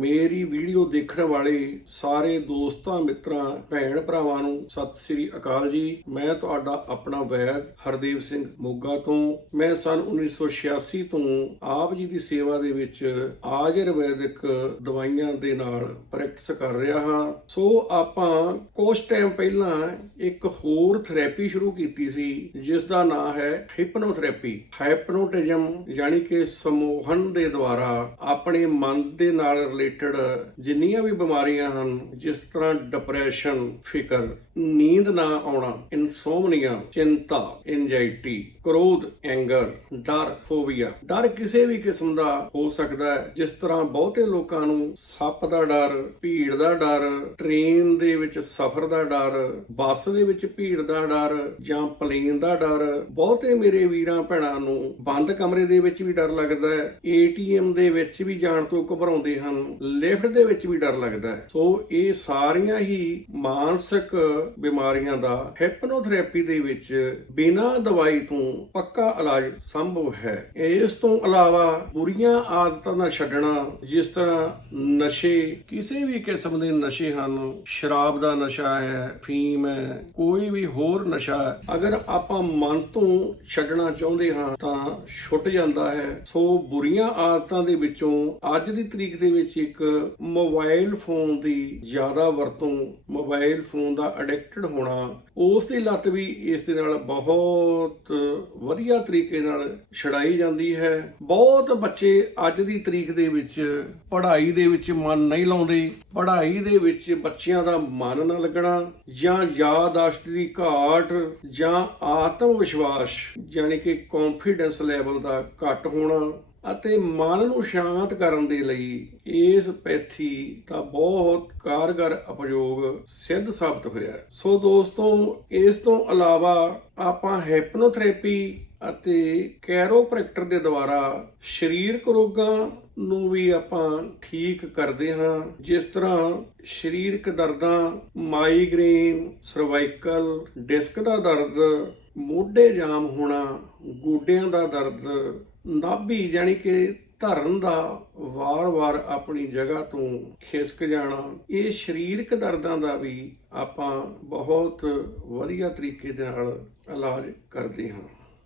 ਮੇਰੀ ਵੀਡੀਓ ਦੇਖਣ ਵਾਲੇ ਸਾਰੇ ਦੋਸਤਾਂ, ਮਿੱਤਰਾਂ, ਭੈਣ ਭਰਾਵਾਂ ਨੂੰ ਸਤਿ ਸ੍ਰੀ ਅਕਾਲ ਜੀ। ਮੈਂ ਤੁਹਾਡਾ ਆਪਣਾ ਵੈਦ ਹਰਦੇਵ ਸਿੰਘ ਮੋਗਾ ਤੋਂ। ਮੈਂ ਸਨ 1986 ਤੋਂ ਆਪ ਜੀ ਦੀ ਸੇਵਾ ਦੇ ਵਿੱਚ ਆਯੁਰਵੈਦਿਕ ਦਵਾਈਆਂ ਦੇ ਨਾਲ ਪ੍ਰੈਕਟਿਸ ਕਰ ਰਿਹਾ ਹਾਂ। ਸੋ ਆਪਾਂ ਕੁਝ ਟਾਈਮ ਪਹਿਲਾਂ ਇੱਕ ਹੋਰ ਥੈਰੇਪੀ ਸ਼ੁਰੂ ਕੀਤੀ ਸੀ, ਜਿਸ ਦਾ ਨਾਮ ਹੈ ਹਿਪਨੋਥੈਰੇਪੀ ਹਾਈਪਨੋਟਿਜ਼ਮ ਯਾਨੀ ਕਿ ਸਮੋਹਨ ਦੇ ਦੁਆਰਾ ਆਪਣੇ ਮਨ ਦੇ ਨਾਲ ਰਿਲੇਟਡ ਜਿੰਨੀਆਂ ਵੀ ਬਿਮਾਰੀਆਂ ਹਨ, ਜਿਸ ਤਰ੍ਹਾਂ ਡਿਪਰੈਸ਼ਨ ਫਿਕਰ, ਨੀਂਦ ਨਾ ਆਉਣਾ ਇਨਸੋਮਨੀਆ ਚਿੰਤਾ ਐਂਜ਼ਾਇਟੀ ਕ੍ਰੋਧ ਐਂਗਰ ਡਰ ਫੋਬੀਆ ਡਰ ਕਿਸੇ ਵੀ ਕਿਸਮ ਦਾ ਹੋ ਸਕਦਾ ਹੈ, ਜਿਸ ਤਰ੍ਹਾਂ ਬਹੁਤੇ ਲੋਕਾਂ ਨੂੰ ਸੱਪ ਦਾ ਡਰ, ਭੀੜ ਦਾ ਡਰ ਟ੍ਰੇਨ ਦੇ ਵਿੱਚ ਸਫ਼ਰ ਦਾ ਡਰ, ਬੱਸ ਦੇ ਵਿੱਚ ਭੀੜ ਦਾ ਡਰ ਜਾਂ ਪਲੇਨ ਦਾ ਡਰ, ਬਹੁਤੇ ਮੇਰੇ ਵੀਰਾਂ ਭੈਣਾਂ ਨੂੰ ਬੰਦ ਕਮਰੇ ਦੇ ਵਿੱਚ ਵੀ ਡਰ ਲੱਗਦਾ ਹੈ, ਏਟੀਐਮ ਦੇ ਵਿੱਚ ਵੀ ਜਾਣ ਤੋਂ ਘਬਰਾਉਂਦੇ ਹਨ ਲਿਫਟ ਦੇ ਵਿੱਚ ਵੀ ਡਰ ਲੱਗਦਾ ਹੈ। ਸੋ ਇਹ ਸਾਰੀਆਂ ਹੀ ਮਾਨਸਿਕ ਬਿਮਾਰੀਆਂ ਦਾ ਹਿਪਨੋਥੈਰੇਪੀ ਦੇ ਵਿੱਚ ਬਿਨਾਂ ਦਵਾਈ ਤੋਂ ਪੱਕਾ ਇਲਾਜ ਸੰਭਵ ਹੈ। ਇਸ ਤੋਂ ਇਲਾਵਾ ਬੁਰੀਆਂ ਆਦਤਾਂ ਦਾ ਛੱਡਣਾ, ਜਿਸ ਤਰ੍ਹਾਂ ਨਸ਼ੇ, ਕਿਸੇ ਵੀ ਕਿਸਮ ਦੇ ਨਸ਼ੇ ਹਨ, ਸ਼ਰਾਬ ਦਾ ਨਸ਼ਾ ਹੈ ਫੀਮ ਹੈ, ਕੋਈ ਵੀ ਹੋਰ ਨਸ਼ਾ ਹੈ, ਅਗਰ ਆਪਾਂ ਮਨ ਤੋਂ ਛੱਡਣਾ ਚਾਹੁੰਦੇ ਹਾਂ ਤਾਂ ਛੁੱਟ ਜਾਂਦਾ ਹੈ। ਸੋ ਬੁਰੀਆਂ ਆਦਤਾਂ ਦੇ ਵਿੱਚੋਂ ਅੱਜ ਦੀ ਤਰੀਕ ਦੇ ਵਿੱਚ ਇੱਕ ਮੋਬਾਈਲ ਫੋਨ ਦੀ ਜ਼ਿਆਦਾ ਵਰਤੋਂ, ਮੋਬਾਈਲ ਫੋਨ ਦਾ ਐਡਿਕਟਡ ਹੋਣਾ, ਉਸ ਦੀ ਲੱਤ ਵੀ ਇਸ ਦੇ ਨਾਲ ਬਹੁਤ ਵਧੀਆ ਤਰੀਕੇ ਨਾਲ ਛੜਾਈ ਜਾਂਦੀ ਹੈ। ਬਹੁਤ ਬੱਚੇ ਅੱਜ ਦੀ ਤਰੀਕ ਦੇ ਵਿੱਚ ਪੜ੍ਹਾਈ ਦੇ ਵਿੱਚ ਮਨ ਨਹੀਂ ਲਾਉਂਦੇ। ਪੜ੍ਹਾਈ ਦੇ ਵਿੱਚ ਬੱਚਿਆਂ ਦਾ ਮਨ ਨਾ ਲੱਗਣਾ ਜਾਂ ਯਾਦਾਸ਼ਤ ਦੀ ਘਾਟ ਜਾਂ ਆਤਮ ਵਿਸ਼ਵਾਸ ਯਾਨੀ ਕਿ ਕੌਨਫੀਡੈਂਸ ਲੈਵਲ ਦਾ ਘੱਟ ਹੋਣਾ ਅਤੇ ਮਨ ਨੂੰ ਸ਼ਾਂਤ ਕਰਨ ਦੇ ਲਈ ਇਸ ਪੈਥੀ ਦਾ ਬਹੁਤ ਕਾਰਗਰ ਉਪਯੋਗ ਸਿੱਧ ਸਾਬਤ ਹੋਇਆ ਸੋ ਦੋਸਤੋ, ਇਸ ਤੋਂ ਇਲਾਵਾ ਆਪਾਂ ਹੈਪਨੋਥੈਰੇਪੀ ਅਤੇ ਕੈਰੋਪ੍ਰੈਕਟਰ ਦੇ ਦੁਆਰਾ ਸਰੀਰਕ ਰੋਗਾਂ ਨੂੰ ਵੀ ਆਪਾਂ ਠੀਕ ਕਰਦੇ ਹਾਂ, ਜਿਸ ਤਰ੍ਹਾਂ ਸਰੀਰਕ ਦਰਦਾਂ, ਮਾਈਗ੍ਰੇਨ, ਸਰਵਾਈਕਲ, ਡਿਸਕ ਦਾ ਦਰਦ ਮੋਢੇ ਜਾਮ ਹੋਣਾ, ਗੋਡਿਆਂ ਦਾ ਦਰਦ, ਨਾਭੀ ਯਾਨੀ ਕਿ ਧਰਨ ਦਾ ਵਾਰ-ਵਾਰ ਆਪਣੀ ਜਗ੍ਹਾ ਤੋਂ ਖਿਸਕ ਜਾਣਾ, ਇਹ ਸਰੀਰਕ ਦਰਦਾਂ ਦਾ ਵੀ ਆਪਾਂ ਬਹੁਤ ਵਧੀਆ ਤਰੀਕੇ ਦੇ ਨਾਲ ਇਲਾਜ ਕਰਦੇ ਹਾਂ।